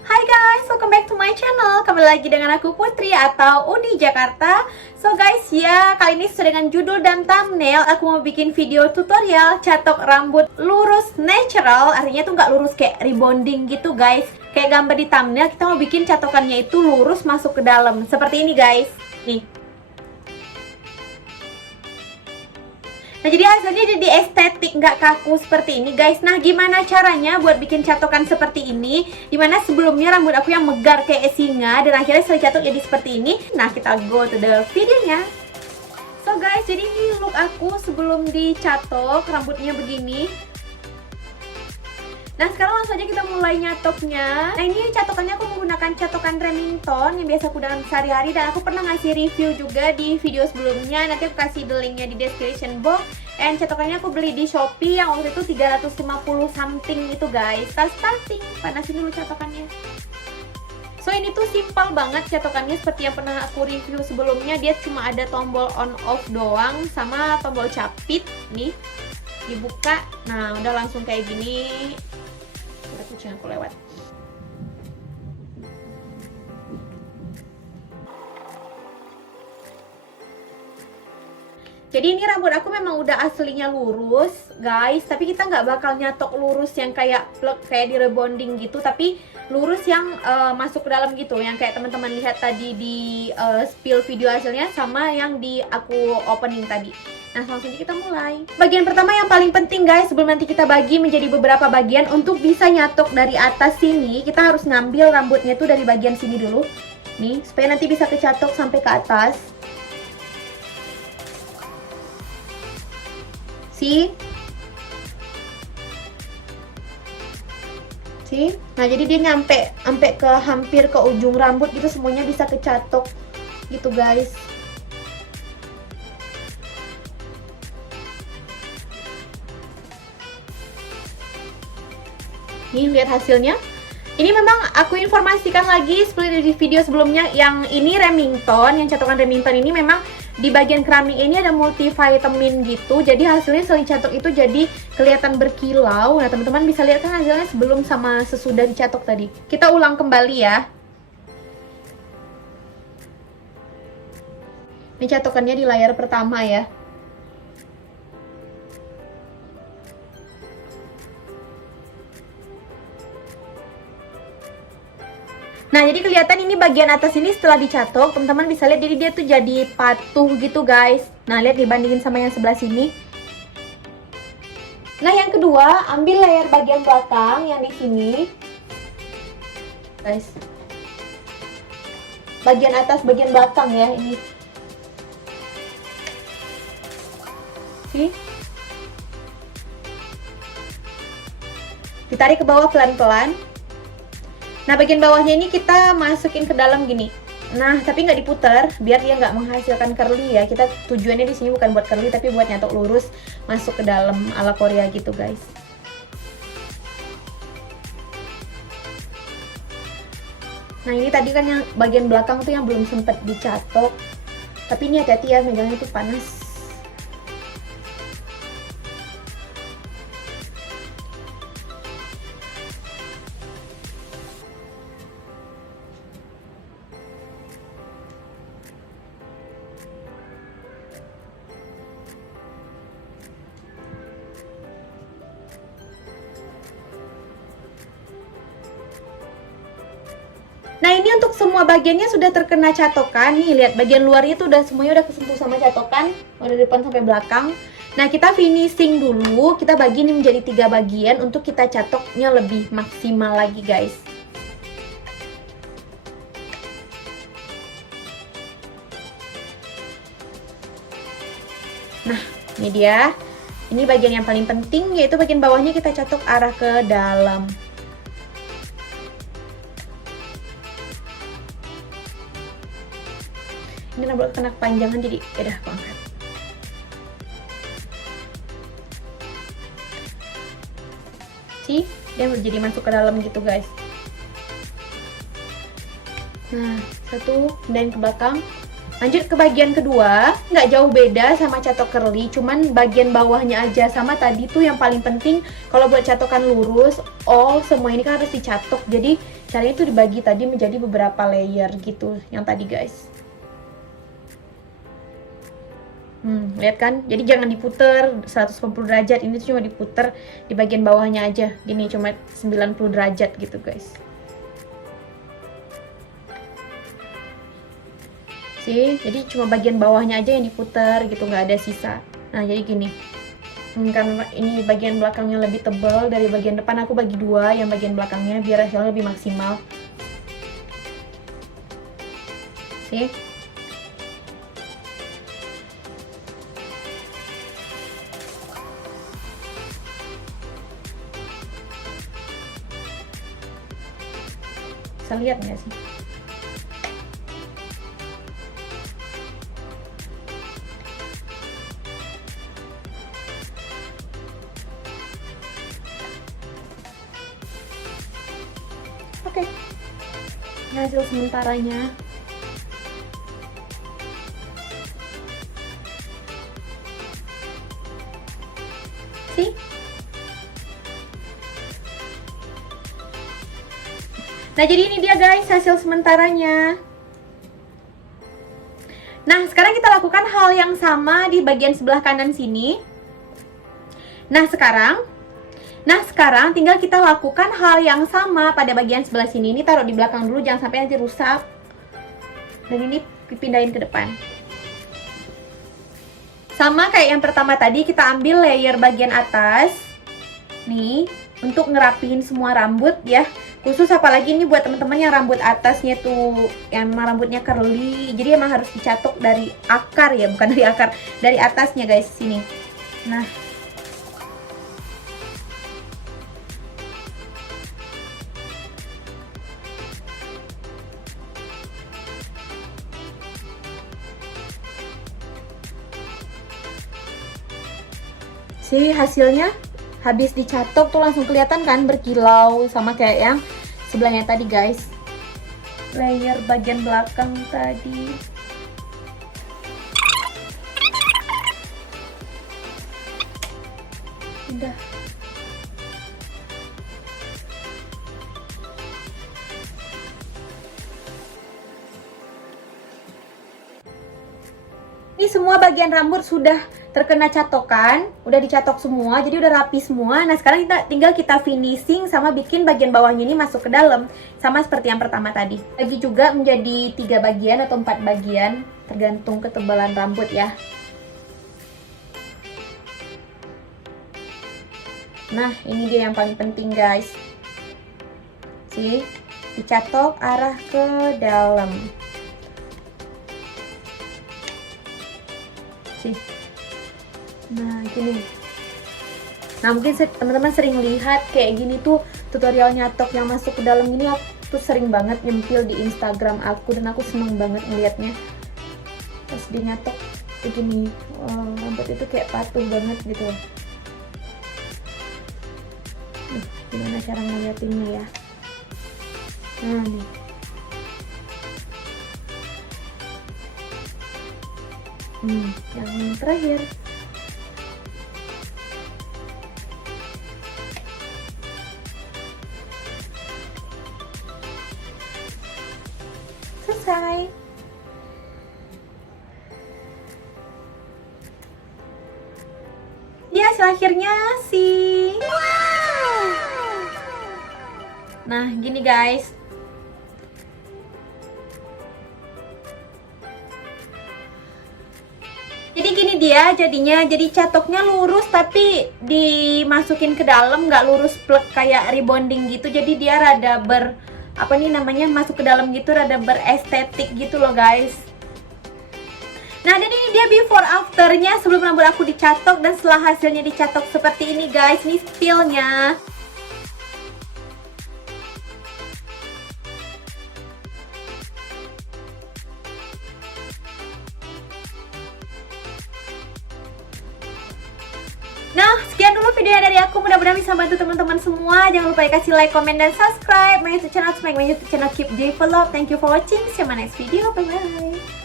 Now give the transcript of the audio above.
Hai guys, welcome back to my channel. Kembali lagi dengan aku Putri atau Uni Jakarta. So guys, ya kali ini sesuai dengan judul dan thumbnail, aku mau bikin video tutorial catok rambut lurus natural. Artinya tuh nggak lurus kayak rebonding gitu guys. Kayak gambar di thumbnail, kita mau bikin catokannya itu lurus masuk ke dalam. Seperti ini guys. Nih. Nah, jadi hasilnya jadi estetik, nggak kaku seperti ini guys. Nah, gimana caranya buat bikin catokan seperti ini? Dimana sebelumnya rambut aku yang megar kayak singa, dan akhirnya setelah catok jadi seperti ini. Nah, kita go to the videonya. So guys, jadi ini look aku sebelum dicatok, rambutnya begini. Nah, sekarang langsung aja kita mulai nyatoknya. Nah, ini catokannya aku menggunakan catokan Remington yang biasa aku gunakan sehari-hari, dan aku pernah ngasih review juga di video sebelumnya. Nanti aku kasih the linknya di description box. And catokannya aku beli di Shopee yang waktu itu 350 something itu guys. Starting, panasin dulu catokannya. So, ini tuh simpel banget catokannya seperti yang pernah aku review sebelumnya. Dia cuma ada tombol on off doang sama tombol capit nih. Dibuka. Nah, udah langsung kayak gini. Kucing aku lewat. Jadi ini rambut aku memang udah aslinya lurus guys, tapi kita nggak bakal nyatok lurus yang kayak plug kayak di rebonding gitu, tapi lurus yang masuk ke dalam gitu, yang kayak teman-teman lihat tadi di spill video hasilnya sama yang di aku opening tadi. Nah, langsung aja kita mulai. Bagian pertama yang paling penting guys, sebelum nanti kita bagi menjadi beberapa bagian, untuk bisa nyatok dari atas sini, kita harus ngambil rambutnya tuh dari bagian sini dulu. Nih, supaya nanti bisa kecatok sampai ke atas. See? See? Nah, jadi dia nyampe ke hampir ke ujung rambut gitu, semuanya bisa kecatok gitu guys. Nih, lihat hasilnya. Ini memang aku informasikan lagi seperti di video sebelumnya, yang ini Remington, yang catokan Remington ini memang di bagian keramik ini ada multivitamin gitu. Jadi hasilnya setelah dicatok itu jadi kelihatan berkilau. Nah, teman-teman bisa lihat kan hasilnya sebelum sama sesudah dicatok tadi. Kita ulang kembali ya. Ini catokannya di layar pertama ya. Nah, jadi kelihatan ini bagian atas ini setelah dicatok, teman-teman bisa lihat, jadi dia tuh jadi patuh gitu guys. Nah, lihat dibandingin sama yang sebelah sini. Nah, yang kedua, ambil layar bagian belakang yang di sini. Guys. Bagian atas, bagian belakang ya, ini. See? Ditarik ke bawah pelan-pelan. Nah, bagian bawahnya ini kita masukin ke dalam gini. Nah, tapi nggak diputar biar dia nggak menghasilkan curly ya. Kita tujuannya di sini bukan buat curly, tapi buat nyatok lurus masuk ke dalam ala Korea gitu guys. Nah, ini tadi kan yang bagian belakang tuh yang belum sempet dicatok. Tapi ini hati-hati ya, megangnya tuh panas. Nah, ini untuk semua bagiannya sudah terkena catokan. Nih, lihat bagian luarnya tuh udah semuanya udah kesentuh sama catokan, dari depan sampai belakang. Nah, kita finishing dulu. Kita bagi ini menjadi 3 bagian untuk kita catoknya lebih maksimal lagi, guys. Nah, ini dia. Ini bagian yang paling penting, yaitu bagian bawahnya kita catok arah ke dalam. Ini rambut kena kepanjangan, jadi udah aku angkat. See? Dia jadi masuk ke dalam gitu guys. Nah, satu, dan ke belakang. Lanjut ke bagian kedua, nggak jauh beda sama catok curly, cuman bagian bawahnya aja sama tadi tuh yang paling penting. Kalau buat catokan lurus, semua ini kan harus dicatok. Jadi caranya tuh dibagi tadi menjadi beberapa layer gitu, yang tadi guys. Lihat kan? Jadi jangan diputer 180 derajat, ini tuh cuma diputer di bagian bawahnya aja. Gini cuma 90 derajat gitu guys. Jadi cuma bagian bawahnya aja yang diputar gitu, nggak ada sisa. Nah jadi gini, karena ini bagian belakangnya lebih tebal dari bagian depan, aku bagi dua yang bagian belakangnya biar hasilnya lebih maksimal. Bisa lihat nggak sih? Oke, hasil sementaranya. Nah jadi ini dia guys hasil sementaranya. Nah sekarang kita lakukan hal yang sama di bagian sebelah kanan sini. Nah sekarang tinggal kita lakukan hal yang sama pada bagian sebelah sini. Ini taruh di belakang dulu, jangan sampai nanti rusak. Dan ini dipindahin ke depan. Sama kayak yang pertama tadi, kita ambil layer bagian atas nih untuk ngerapihin semua rambut ya. Khusus apalagi ini buat teman-teman yang rambut atasnya tuh yang rambutnya curly, jadi emang harus dicatok dari akar ya, bukan dari akar, dari atasnya guys sini. Nah hasilnya habis dicatok tuh langsung kelihatan kan berkilau, sama kayak yang sebelahnya tadi guys, layer bagian belakang tadi. Udah. Ini semua bagian rambut sudah terkena catokan, udah dicatok semua, jadi udah rapi semua. Nah sekarang tinggal kita finishing sama bikin bagian bawahnya ini masuk ke dalam, sama seperti yang pertama tadi. Bagi juga menjadi 3 bagian atau 4 bagian, tergantung ketebalan rambut ya. Nah ini dia yang paling penting guys, dicatok arah ke dalam. Nah gini. Nah mungkin teman-teman sering lihat kayak gini tuh tutorial nyatok yang masuk ke dalam ini, aku tuh sering banget nyempil di Instagram aku dan aku seneng banget ngeliatnya. Pas dia nyatok begini, rambut itu kayak patuh banget gitu. Gimana cara ngeliatinnya ya? Nah nih. Yang terakhir. Selesai. Ini hasil akhirnya sih. Nah, gini guys. Jadi gini dia jadinya, jadi catoknya lurus tapi dimasukin ke dalam nggak lurus plek kayak rebonding gitu. Jadi dia rada masuk ke dalam gitu, rada berestetik gitu loh guys. Nah dan ini dia before afternya sebelum rambut aku dicatok dan setelah hasilnya dicatok seperti ini guys. Ini stylenya. Nah, sekian dulu videonya dari aku. Mudah-mudahan bisa bantu teman-teman semua. Jangan lupa kasih like, comment, dan subscribe my YouTube channel to make my YouTube channel keep develop. Thank you for watching. See you in my next video. Bye-bye.